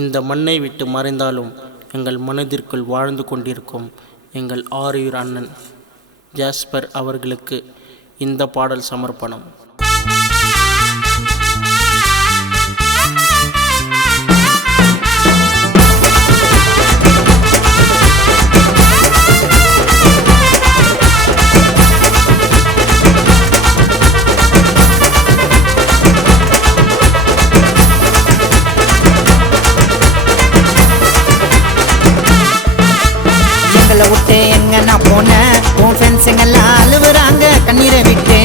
இந்த மண்ணை விட்டு மறைந்தாலும் எங்கள் மனதிற்குள் வாழ்ந்து கொண்டிருக்கும் எங்கள் ஆரியூர் அண்ணன் ஜாஸ்பர் அவர்களுக்கு இந்த பாடல் சமர்ப்பணம். விட்டு எங்க நான் போனேன், உன் ஃப்ரெண்ட்ஸ் எங்கெல்லாம் அழுவுறாங்க கண்ணீரை விட்டு.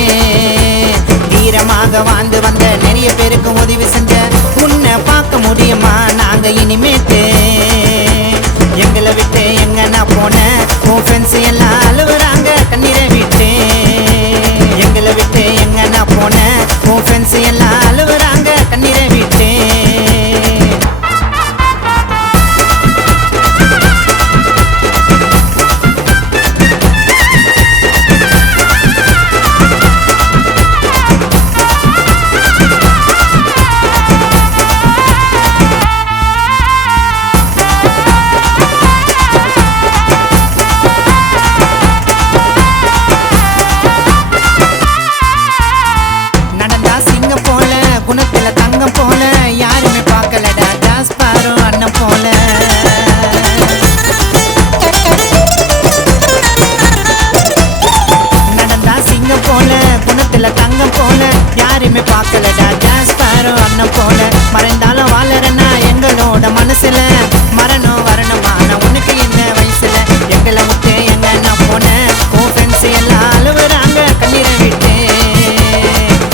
வீரமாக வாழ்ந்து வந்த நிறைய பேருக்கு உதவி செஞ்ச உன்னை பார்க்க முடியுமா நாங்க இனிமேட்டு? எங்களை விட்டு எங்க நான் போனேன், உன் ஃப்ரெண்ட்ஸ் எல்லாம் அழுவுறாங்க கண்ணீரை விட்டு. எங்களை விட்டு எங்க நான் போனேன், உன் ஃப்ரெண்ட்ஸ் எல்லாம் அழுவுறாங்க கண்ணீரை விட்டு. யாருமே பார்க்கலடா ஜாஸ்பர் அண்ணன் போல. மறைந்தாலும் வாழறனா எங்களோட மனசுல, மரணம் வரணுமா நான் உனக்கு என்ன வயசுல? எங்களை விட்டு எங்க நான் போனேன், உன் ஃப்ரெண்ட்ஸ் எல்லாம் அழுவுறாங்க கண்ணீரை விட்டு.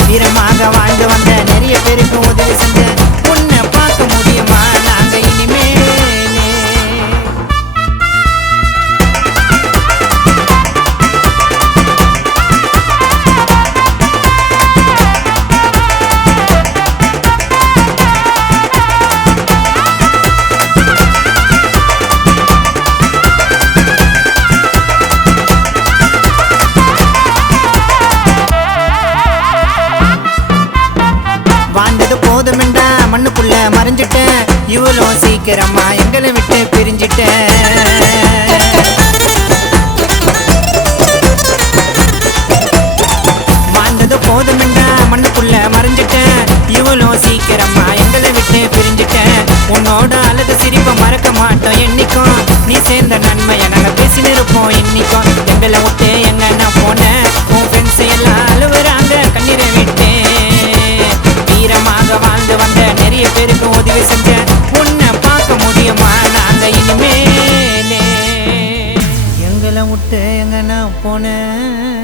வீரமாக வாழ்ந்து வந்த நிறைய பேருக்கு உதவி செஞ்ச உன்னை பார்க்க முடியுமா நாங்க இனிமேல்? வாழ்ந்தது போதுமெண்டா மண்ணுக்குள்ள மறைஞ்சிட்டேன், இவ்வளோ சீக்கிரமா எங்களை விட்டு பிரிஞ்சிட்டேன். வாழ்ந்தது போதுமெண்டா மண்ணுக்குள்ள மறைஞ்சிட்டேன், இவ்வளோ சீக்கிரமா எங்களை விட்டு பிரிஞ்சிட்டேன். உன்னோட அழகு சிரிப்பை மறக்க மாட்டோம் என்னைக்கும், நீ சேர்ந்த நன்மையை நாங்கள் பேசினிருப்போம் இன்னைக்கும். எங்களை விட்டு எங்க நான் போனேன், உன் ஃப்ரெண்ட்ஸ் எல்லாம் அழுவுறாங்க கண்ணீரை விட்டு. வீரமாக வாழ்ந்து வந்த நிறைய பேருக்கு உதவி செஞ்ச உன்னை பார்க்க முடியுமா நாங்க இனிமேலே? எங்களை விட்டு எங்க நான் போனேன்,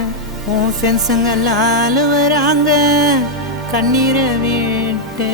உன் ஃப்ரெண்ட்ஸுங்கெல்லாம் அழுவுறாங்க கண்ணீரை விட்டு.